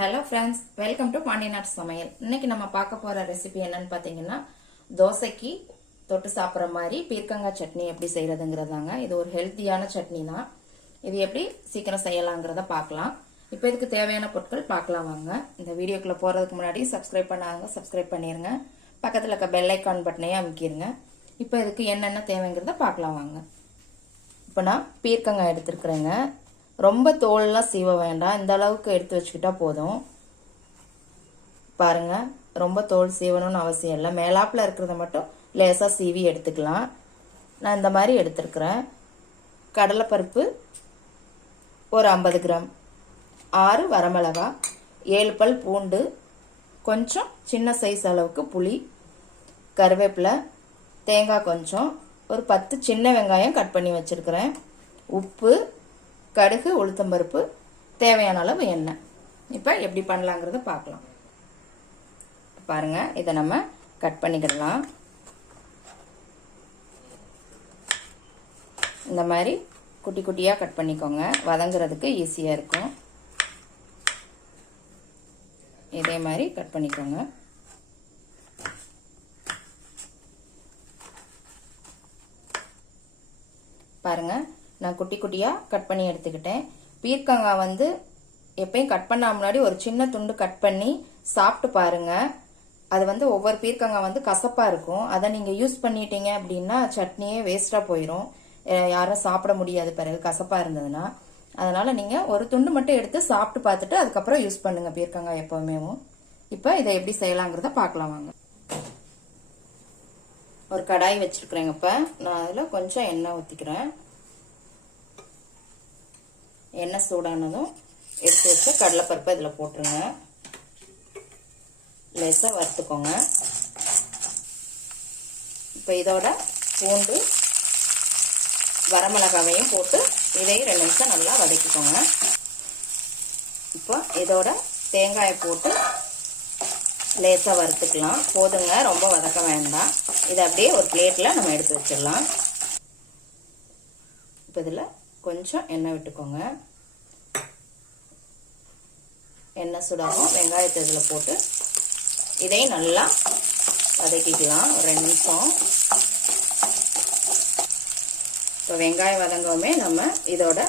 Hello friends, welcome to பாண்டியநாட்டு சமையல். இன்னைக்கு நம்ம பார்க்க போற ரெசிபி என்னன்னு பார்த்தீங்கன்னா, தோசைக்கு தொட்டு சாப்பிட்ற மாதிரி பீர்க்கங்காய் சட்னி எப்படி செய்யறதுங்கிறதாங்க. இது ஒரு ஹெல்த்தியான சட்னி தான். இது எப்படி சீக்கிரம் செய்யலாங்கிறத பார்க்கலாம். இப்போ இதுக்கு தேவையான பொருட்கள் பார்க்கலாம் வாங்க. இந்த வீடியோக்குள்ள போறதுக்கு முன்னாடி சப்ஸ்கிரைப் பண்ணாங்க சப்ஸ்கிரைப் பண்ணிருங்க. பக்கத்தில் இருக்க பெல் ஐக்கான் பட்டனையும் அமுக்கிடுங்க. இப்போ இதுக்கு என்னென்ன தேவைங்கிறத பார்க்கலாம் வாங்க. இப்போ நான் பீர்க்கங்காய் எடுத்துருக்குறேங்க. ரொம்ப தோல்லாம் சீவ வேண்டாம், இந்த அளவுக்கு எடுத்து வச்சுக்கிட்டா போதும். பாருங்க, ரொம்ப தோல் சீவணும்னு அவசியம் இல்லை. மேலாப்பில் இருக்கிறத மட்டும் லேசாக சீவி எடுத்துக்கலாம். நான் இந்த மாதிரி எடுத்துருக்கிறேன். கடலைப்பருப்பு ஒரு 50 கிராம், 6 வரமிளகா, 7 பல் பூண்டு, கொஞ்சம் சின்ன சைஸ் அளவுக்கு புளி, கருவேப்பிலை, தேங்காய் கொஞ்சம், ஒரு 10 சின்ன வெங்காயம் கட் பண்ணி வச்சுருக்கிறேன், உப்பு, கடுகு, உளுத்தம்பருப்பு, தேவையான அளவு எண்ணெய். இப்போ எப்படி பண்ணலாங்கிறத பார்க்கலாம். பாருங்க, இதை நம்ம கட் பண்ணிக்கிடலாம். இந்த மாதிரி குட்டி குட்டியாக கட் பண்ணிக்கோங்க, வதங்குறதுக்கு ஈஸியாக இருக்கும். இதே மாதிரி கட் பண்ணிக்கோங்க. பாருங்க, நான் குட்டி குட்டியாக கட் பண்ணி எடுத்துக்கிட்டேன். பீர்க்கங்காய் எப்பயும் கட் பண்ண முன்னாடி ஒரு சின்ன துண்டு கட் பண்ணி சாப்பிட்டு பாருங்க. அது ஒவ்வொரு பீர்க்கங்காய் கசப்பாக இருக்கும். அதை நீங்கள் யூஸ் பண்ணிட்டீங்க அப்படின்னா சட்னியே வேஸ்ட்டாக போயிடும். யாரும் சாப்பிட முடியாது பிறகு கசப்பாக இருந்ததுன்னா. அதனால் நீங்கள் ஒரு துண்டு மட்டும் எடுத்து சாப்பிட்டு பார்த்துட்டு அதுக்கப்புறம் யூஸ் பண்ணுங்க பீர்க்கங்காய் எப்போவுமே. இப்போ இதை எப்படி செய்யலாங்கிறத பார்க்கலாம் வாங்க. ஒரு கடாய் வச்சுருக்குறேங்க. இப்போ நான் அதில் கொஞ்சம் எண்ணெய் ஊற்றிக்கிறேன். எண்ணெய் சூடானதும் எடுத்து வச்ச கடலைப்பருப்பை இதில் போட்டுருங்க. லேசாக வறுத்துக்கோங்க. இப்போ இதோட பூண்டு, வரமிளகாவையும் போட்டு இதையும் 2 நிமிஷம் நல்லா வதக்கிக்கோங்க. இப்போ இதோட தேங்காயை போட்டு லேசாக வறுத்துக்கலாம். போதுங்க, ரொம்ப வதக்க வேண்டாம். இதை அப்படியே ஒரு பிளேட்டில் நம்ம எடுத்து வச்சிடலாம். இப்போ இதில் கொஞ்சம் எண்ணெய் விட்டுக்கோங்க. எண்ணெய் சுடாகும். வெங்காயத்தை இதில் போட்டு இதையும் நல்லா வதக்கிக்கலாம் ஒரு 2 நிமிஷம். இப்போ வெங்காயம் வதங்கவுமே நம்ம இதோட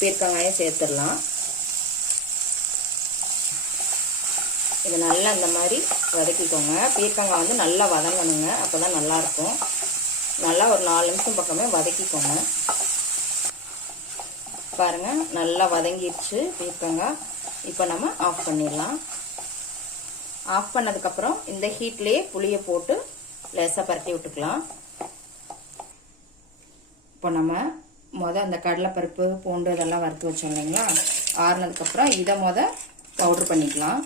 பீர்க்கங்காயம் சேர்த்துடலாம். இது நல்லா இந்த மாதிரி வதக்கிக்கோங்க. பீர்க்கங்காய் நல்லா வதங்கணுங்க, அப்போ தான் நல்லாயிருக்கும். நல்லா ஒரு 4 நிமிஷம் பக்கமே வதக்கிக்கோங்க. பாருங்க, நல்லா வதங்கிடுச்சு பீர்க்கங்காய். இப்போ நம்ம ஆஃப் பண்ணிடலாம். ஆஃப் பண்ணதுக்கப்புறம் இந்த ஹீட்லேயே புளியை போட்டு லேசாக பரட்டி விட்டுக்கலாம். இப்போ நம்ம அந்த கடலைப்பருப்பு, பூண்டு இதெல்லாம் வறுத்து வச்சோம் இல்லைங்களா, ஆறுனதுக்கப்புறம் இதை பவுட்ரு பண்ணிக்கலாம்.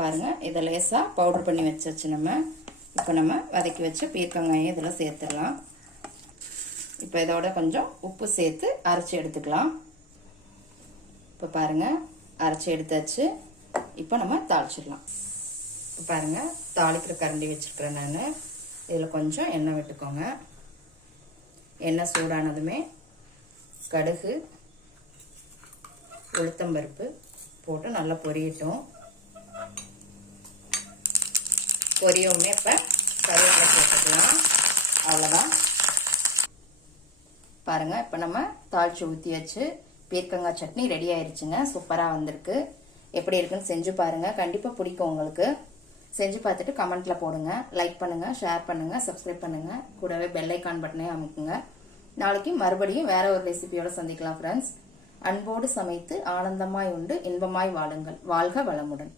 பாருங்கள், இதை லேசாக பவுட்ரு பண்ணி வச்சாச்சு. இப்போ நம்ம வதக்கி வச்ச பீர்க்கங்காயை இதில் சேர்த்துடலாம். இப்போ இதோட கொஞ்சம் உப்பு சேர்த்து அரைச்சி எடுத்துக்கலாம். இப்போ பாருங்கள், அரைச்சி எடுத்தாச்சு. இப்போ நம்ம தாளிச்சிடலாம். இப்போ பாருங்கள், தாளிக்கிற கரண்டி வச்சுருக்கிறேன் நான். இதில் கொஞ்சம் எண்ணெய் விட்டுக்கோங்க. எண்ணெய் சூடானதுமே கடுகு, உளுத்தம்பருப்பு போட்டு நல்லா பொரியட்டும். பொரியவுமே இப்போ கருவேப்பிலை போட்டுக்கலாம். அவ்வளோதான். பாருங்கள், இப்போ நம்ம தாளிச்சு ஊற்றியாச்சு. பீர்க்கங்காய் சட்னி ரெடி ஆயிடுச்சுங்க. சூப்பராக வந்திருக்கு. எப்படி இருக்குன்னு செஞ்சு பாருங்கள். கண்டிப்பாக பிடிக்கும் உங்களுக்கு. செஞ்சு பார்த்துட்டு கமெண்ட்டில் போடுங்க. லைக் பண்ணுங்கள், ஷேர் பண்ணுங்கள், சப்ஸ்கிரைப் பண்ணுங்கள். கூடவே பெல் ஐக்கான் பட்டனையும் அமுக்குங்க. நாளைக்கு மறுபடியும் வேற ஒரு ரெசிபியோட சந்திக்கலாம் ஃப்ரெண்ட்ஸ். அன்போடு சமைத்து ஆனந்தமாய் உண்டு இன்பமாய் வாழுங்கள். வாழ்க வளமுடன்.